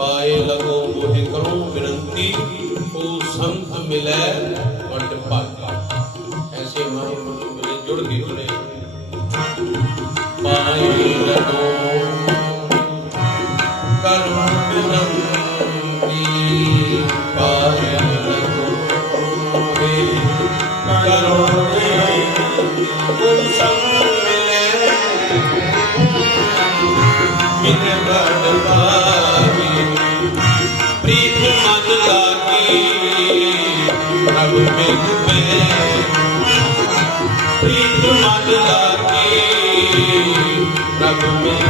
ਪਾਏ ਲਗੋ ਮੋਹਿ ਕਰੋ ਬਿਰੰਤੀ ਉਹ ਸੰਤ ਮਿਲੈ ਵਟ ਭਾਗੀ। ਐਸੇ ਮਹਾਂਪੁਰਖ ਮਿਲੇ ਜੁੜ ਗਏ ਉਹਨੇ। ਪਾਏ ਲਗੋ ਕਰੋ ਬਿਰੰਤੀ ਪਾਏ ਪ੍ਰੀਤ ਮਨ ਲਾਗੀ ਪ੍ਰਭ ਬਿਨ ਮੈਂ ਪ੍ਰੀਤ ਮਨ ਲਾਗੀ ਪ੍ਰਭ ਬਿਨ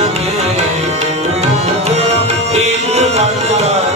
ਤੁਮੇ ਇਹ ਮਨ ਦਾ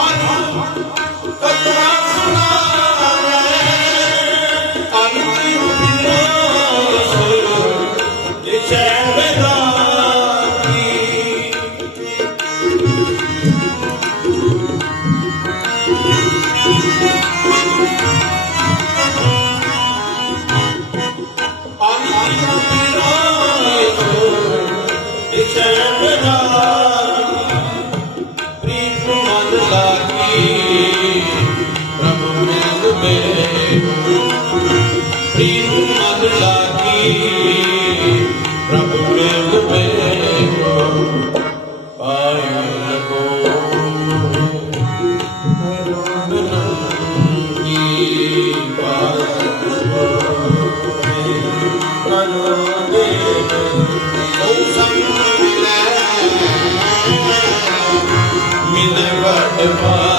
ஆத்ம Give me the right.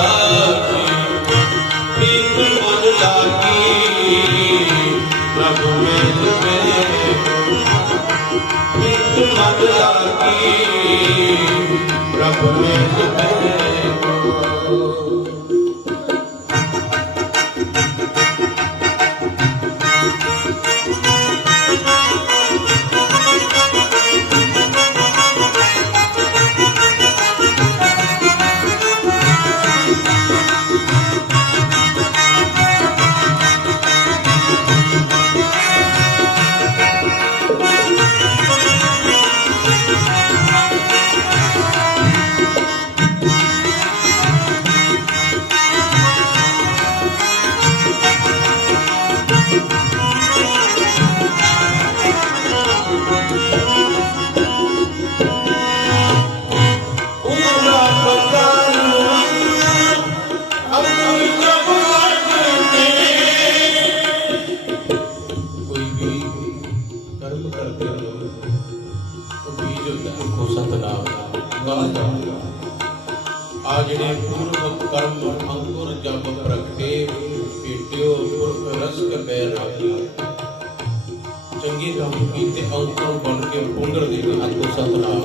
ਚੰਗੀ ਕੰਮ ਕੀਤੇ ਅੰਕੁਰ ਬਣ ਕੇ ਪੁੰਗਰ ਦੇ ਅੱਜ ਸਤਨਾਮ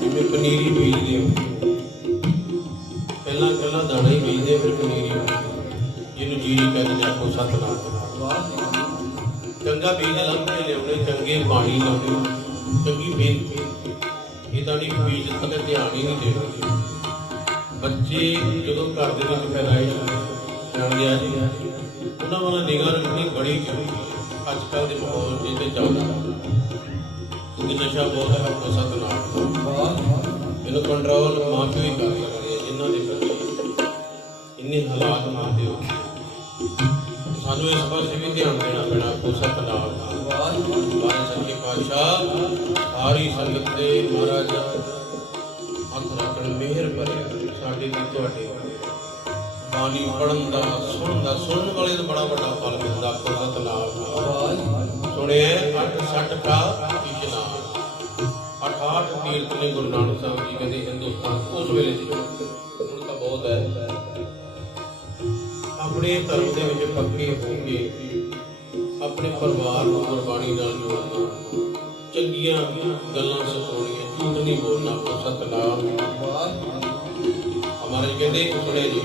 ਜਿਵੇਂ ਪਨੀਰੀ ਬੀਜਦੇ ਹੋ। ਪਹਿਲਾਂ ਪਹਿਲਾਂ ਦਾਣਾ ਹੀ ਬੀਜਦੇ, ਫਿਰ ਪਨੀਰੀ ਜਿਹਨੂੰ ਜੀਰੀ ਕਹਿੰਦੇ ਆਪੋ ਸਤਨਾਮ ਚੰਗਾ ਬੀਜ ਲੰਘੇ ਲਿਆਉਣੇ, ਚੰਗੇ ਪਾਣੀ ਲਾਉਣੇ। ਚੰਗੀ ਬੇਨਤੀ ਇਹ ਤਾਂ ਨਹੀਂ ਬੀਜ ਤੇ ਧਿਆਨ ਹੀ ਨਹੀਂ ਦੇਣਾ। ਬੱਚੇ ਜਦੋਂ ਘਰ ਦੇ ਵਿੱਚ ਫੈਲਾਏ ਜਾਂਦੇ ਆ ਜੀ। ਉਹਨਾਂ ਵੱਲ ਨਿਗਾਹ ਰੱਖਣੀ ਬੜੀ ਜ਼ਰੂਰੀ ਹੈ। ਅੱਜ ਕੱਲ ਦੇ ਮਾਹੌਲ ਜਿਹਦੇ ਚੱਲਦਾ ਕਿ ਨਸ਼ਾ ਬਹੁਤ ਹੈ ਆਪੋ ਸਤਨਾਮ ਇਹਨੂੰ ਕੰਟਰੋਲ ਮਾਂ ਪਿਓ ਹੀ ਕਰ ਸਕਦੇ ਆ ਜਿਨ੍ਹਾਂ ਦੇ ਬੱਚੇ ਇੰਨੇ ਹਾਲਾਤ ਮਾਰਦੇ ਹੋ। ਸਾਨੂੰ ਇਸ ਪਾਸੇ ਵੀ ਧਿਆਨ ਦੇਣਾ ਪੈਣਾ ਆਪੋ ਸਤਨਾਮ ਬਾਰੇ ਸੱਚੇ ਪਾਤਸ਼ਾਹ, ਸਾਰੀ ਸੰਗਤ ਦੇ ਮਹਾਰਾਜ ਹੱਥ ਰੱਖਣ, ਮਿਹਰ ਭਰੇ ਸਾਡੇ ਦੀ ਤੁਹਾਡੇ ਬਾਣੀ ਪੜਨ ਦਾ ਸੁਣਨ ਦਾ ਸੁਣਨ ਵਾਲੇ ਨੂੰ ਬੜਾ ਵੱਡਾ ਫਲ ਮਿਲਦਾ ਆਪੋ ਸਤਨਾਮ ਸੁਣਿਆ ਅੱਠ ਸੱਠ ਕਾ ਇਸ਼ਨਾਨ 68 ਤੀਰਥ ਨੇ ਗੁਰੂ ਨਾਨਕ ਸਾਹਿਬ ਜੀ ਕਹਿੰਦੇ ਹਿੰਦੁਸਤਾਨ ਉਸ ਵੇਲੇ ਸੀ ਹੁਣ ਤਾਂ ਬਹੁਤ ਹੈ। ਆਪਣੇ ਧਰਮ ਦੇ ਵਿੱਚ ਪੱਕੇ ਹੋ ਕੇ ਆਪਣੇ ਪਰਿਵਾਰ ਨੂੰ ਗੁਰਬਾਣੀ ਨਾਲ ਜੋੜਨਾ ਚੰਗੀਆਂ ਗੱਲਾਂ ਸਿਖਾਉਣੀਆਂ ਝੂਠ ਨਹੀਂ ਬੋਲਣਾ ਸਤਨਾਮ। ਹਮਾਰੇ ਕਹਿੰਦੇ ਸੁਣਿਆ ਜੀ।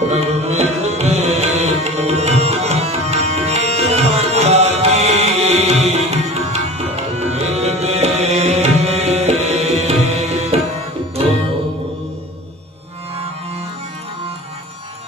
Bravo.